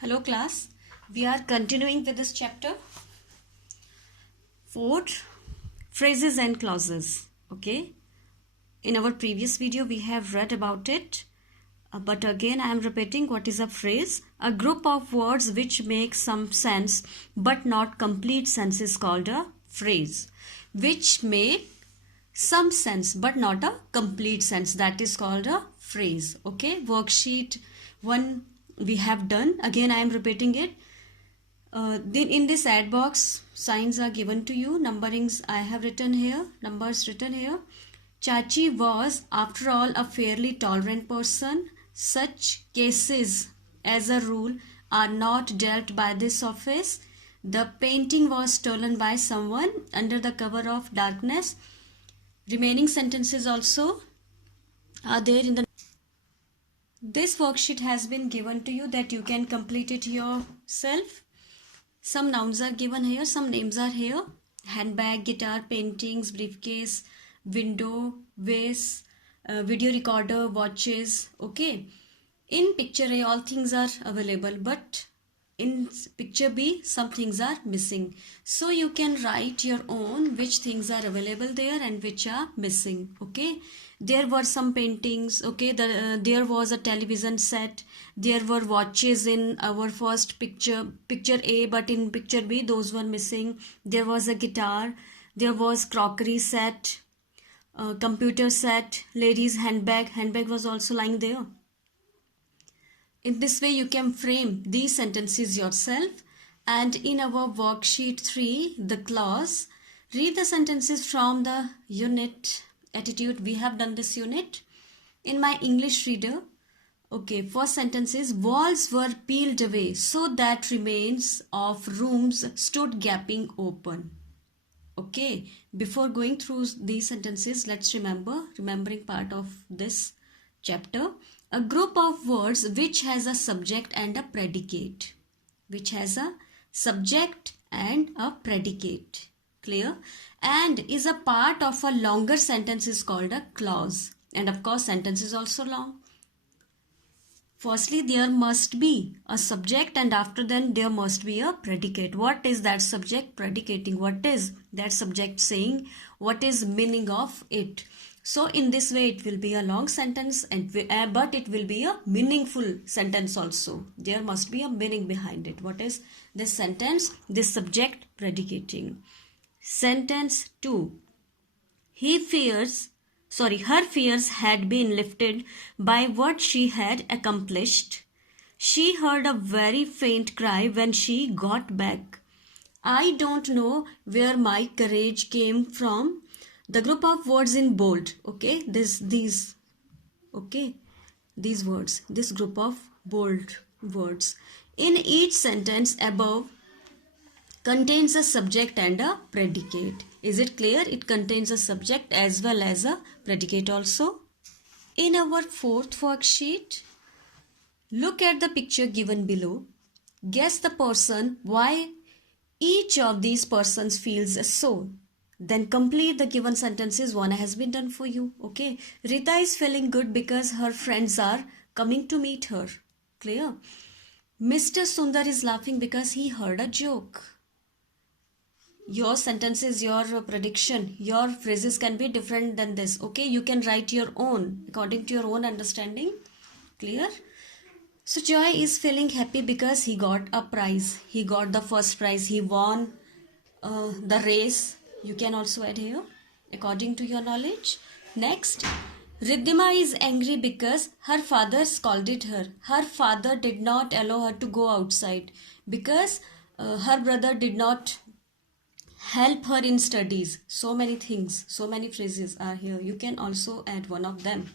Hello class, we are continuing with this chapter 4, phrases and clauses. Okay, in our previous video we have read about it, but again I am repeating what is a phrase. A group of words which make some sense but not complete sense is called a phrase. Which make some sense but not a complete sense, that is called a phrase. Okay, worksheet 1 we have done. Again I am repeating it. Then in this add box signs are given to you, numberings I have written here, numbers written here. Chachi was after all a fairly tolerant person. Such cases as a rule are not dealt by this office. The painting was stolen by someone under the cover of darkness. Remaining sentences also are there in the this worksheet has been given to you that you can complete it yourself. Some nouns are given here, some names are here. Handbag, guitar, paintings, briefcase, window, vase, video recorder, watches. Okay. In picture A, all things are available, but in picture B, some things are missing. So you can write your own which things are available there and which are missing. Okay. There were some paintings. Okay. There was a television set. There were watches in our first picture A, but in picture B, those were missing. There was a guitar. There was crockery set, computer set, ladies handbag was also lying there. In this way, you can frame these sentences yourself. And in our worksheet 3, the clause, read the sentences from the unit attitude. We have done this unit. In my English reader, okay, first sentence is, walls were peeled away so that remains of rooms stood gaping open. Okay, before going through these sentences, let's remembering part of this chapter. A group of words which has a subject and a predicate. Which has a subject and a predicate. Clear? And is a part of a longer sentence is called a clause. And of course, sentence is also long. Firstly, there must be a subject and after then there must be a predicate. What is that subject predicating? What is that subject saying? What is meaning of it? So in this way it will be a long sentence but it will be a meaningful sentence also. There must be a meaning behind it. What is this sentence? This subject predicating. Sentence 2. Her fears had been lifted by what she had accomplished. She heard a very faint cry when she got back. I don't know where my courage came from. The group of words in bold. Okay, these words, this group of bold words. In each sentence above contains a subject and a predicate. Is it clear? It contains a subject as well as a predicate also. In our fourth worksheet, look at the picture given below. Guess the person why each of these persons feels so. Then complete the given sentences. One has been done for you. Okay. Rita is feeling good because her friends are coming to meet her. Clear? Mr. Sundar is laughing because he heard a joke. Your sentences, your prediction, your phrases can be different than this. Okay. You can write your own according to your own understanding. Clear? So Joy is feeling happy because he got a prize. He got the first prize. He won the race. You can also add here according to your knowledge. Next, Riddhima is angry because her father scolded her. Her father did not allow her to go outside because her brother did not help her in studies. So many things, so many phrases are here. You can also add one of them.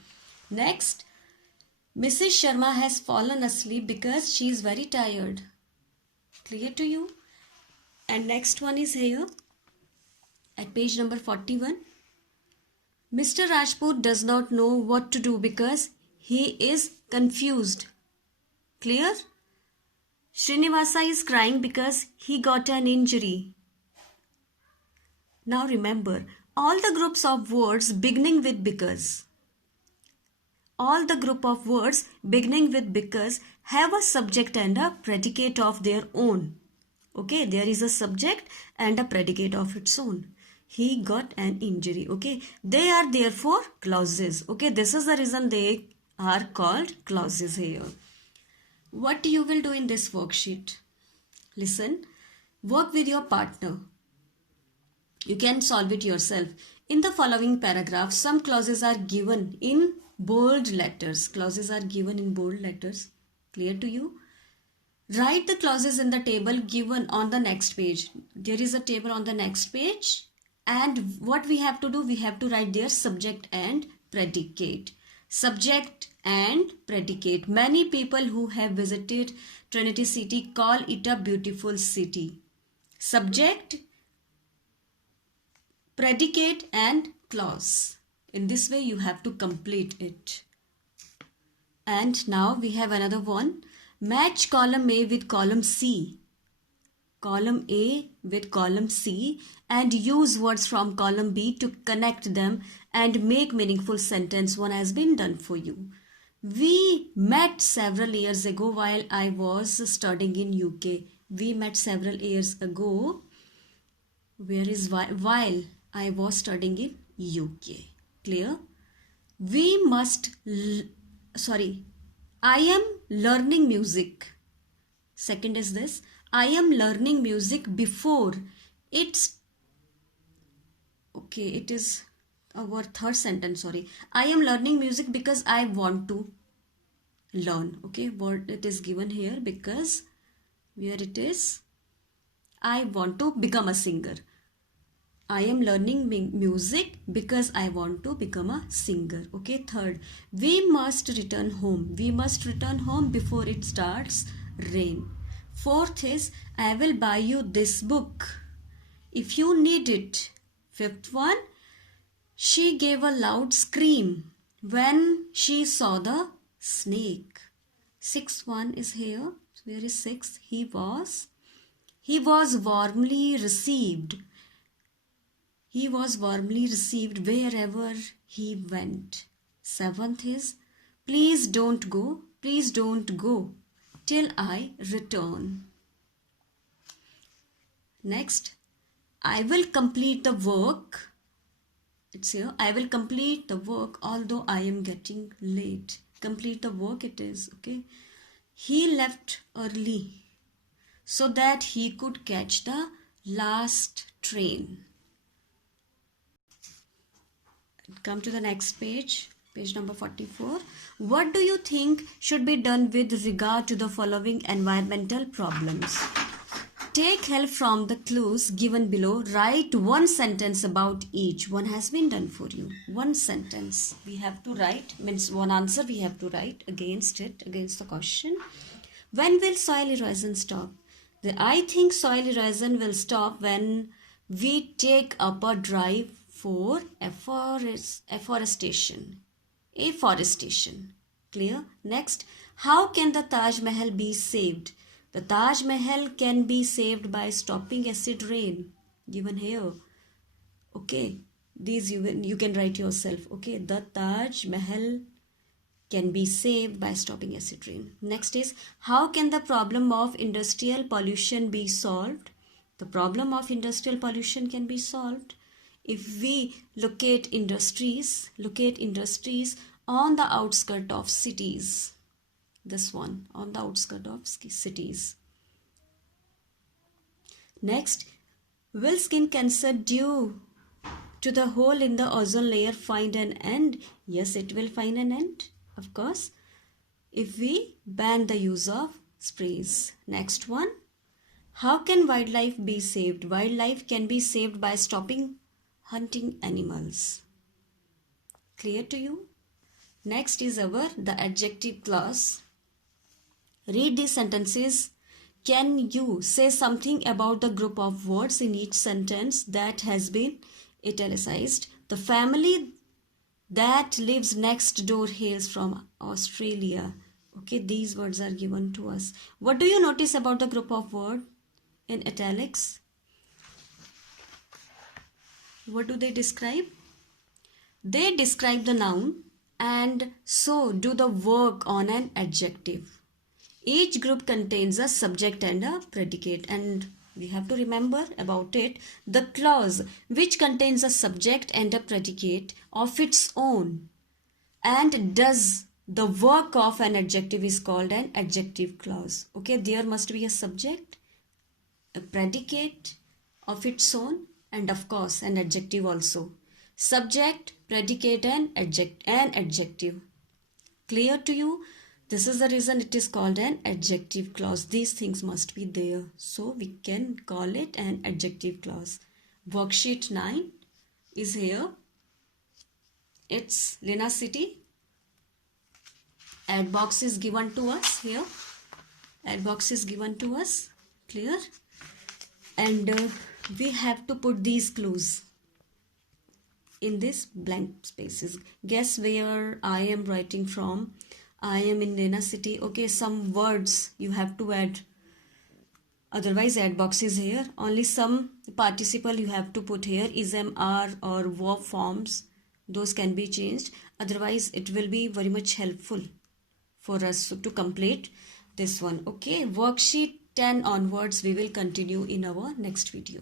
Next, Mrs. Sharma has fallen asleep because she is very tired. Clear to you? And next one is here. At page number 41, Mr. Rajput does not know what to do because he is confused. Clear? Srinivasa is crying because he got an injury. Now remember, all the groups of words beginning with because All the group of words beginning with because have a subject and a predicate of their own. Okay, there is a subject and a predicate of its own. He got an injury. Okay, they are therefore clauses. Okay, this is the reason they are called clauses here. What you will do in this worksheet? Listen, work with your partner. You can solve it yourself. In the following paragraph, some clauses are given in bold letters. Clauses are given in bold letters. Clear to you? Write the clauses in the table given on the next page. There is a table on the next page. And what we have to do, we have to write their subject and predicate. Subject and predicate. Many people who have visited Trinity City call it a beautiful city. Subject, predicate and clause. In this way you have to complete it. And now we have another one. Match column A with column C. Column A with column C and use words from column B to connect them and make meaningful sentence. One has been done for you. We met several years ago while I was studying in UK. We met several years ago. Where is while I was studying in UK. Clear? We must, I am learning music. Second is this. I am learning music before it's, okay, it is our third sentence, sorry. I am learning music because I want to learn. Okay, what it is given here because where it is, I want to become a singer. I am learning music because I want to become a singer. Okay, third, we must return home. We must return home before it starts rain. Fourth is, I will buy you this book if you need it. Fifth one, she gave a loud scream when she saw the snake. Sixth one is here. Where is sixth? He was warmly received. He was warmly received wherever he went. Seventh is, please don't go till I return. Next, I will complete the work. It's here. I will complete the work although I am getting late. Complete the work it is. Okay. He left early so that he could catch the last train. Come to the next page, page number 44. What do you think should be done with regard to the following environmental problems? Take help from the clues given below. Write one sentence about each. One has been done for you. One sentence we have to write, means one answer we have to write against it, against the question. When will soil erosion stop? I think soil erosion will stop when we take up a drive for afforestation. Clear? Next, how can the Taj Mahal be saved? The Taj Mahal can be saved by stopping acid rain. Given here. Okay, these you can write yourself. Okay, the Taj Mahal can be saved by stopping acid rain. Next is, how can the problem of industrial pollution be solved? The problem of industrial pollution can be solved if we locate industries on the outskirts of cities. This one, on the outskirts of cities. Next, will skin cancer due to the hole in the ozone layer find an end? Yes, it will find an end, of course, if we ban the use of sprays. Next one, how can wildlife be saved? Wildlife can be saved by stopping hunting animals. Clear to you? Next is the adjective clause. Read these sentences. Can you say something about the group of words in each sentence that has been italicized? The family that lives next door hails from Australia. Okay, these words are given to us. What do you notice about the group of words in italics? What do they describe? They describe the noun and so do the work on an adjective. Each group contains a subject and a predicate, and we have to remember about it. The clause which contains a subject and a predicate of its own and does the work of an adjective is called an adjective clause. Okay, there must be a subject, a predicate of its own, and of course an adjective also. Subject, predicate, and adjective. Clear to you? This is the reason it is called an adjective clause. These things must be there, so we can call it an adjective clause. Worksheet 9 is here. It's Lena City. Add box is given to us here. Add box is given to us. Clear? And we have to put these clues in this blank spaces. Guess where I am writing from. I am in Lena City. Okay, some words you have to add. Otherwise, add box is here. Only some participle you have to put here. Is, am, are, or verb forms. Those can be changed. Otherwise, it will be very much helpful for us to complete this one. Okay, worksheet 10 onwards we will continue in our next video.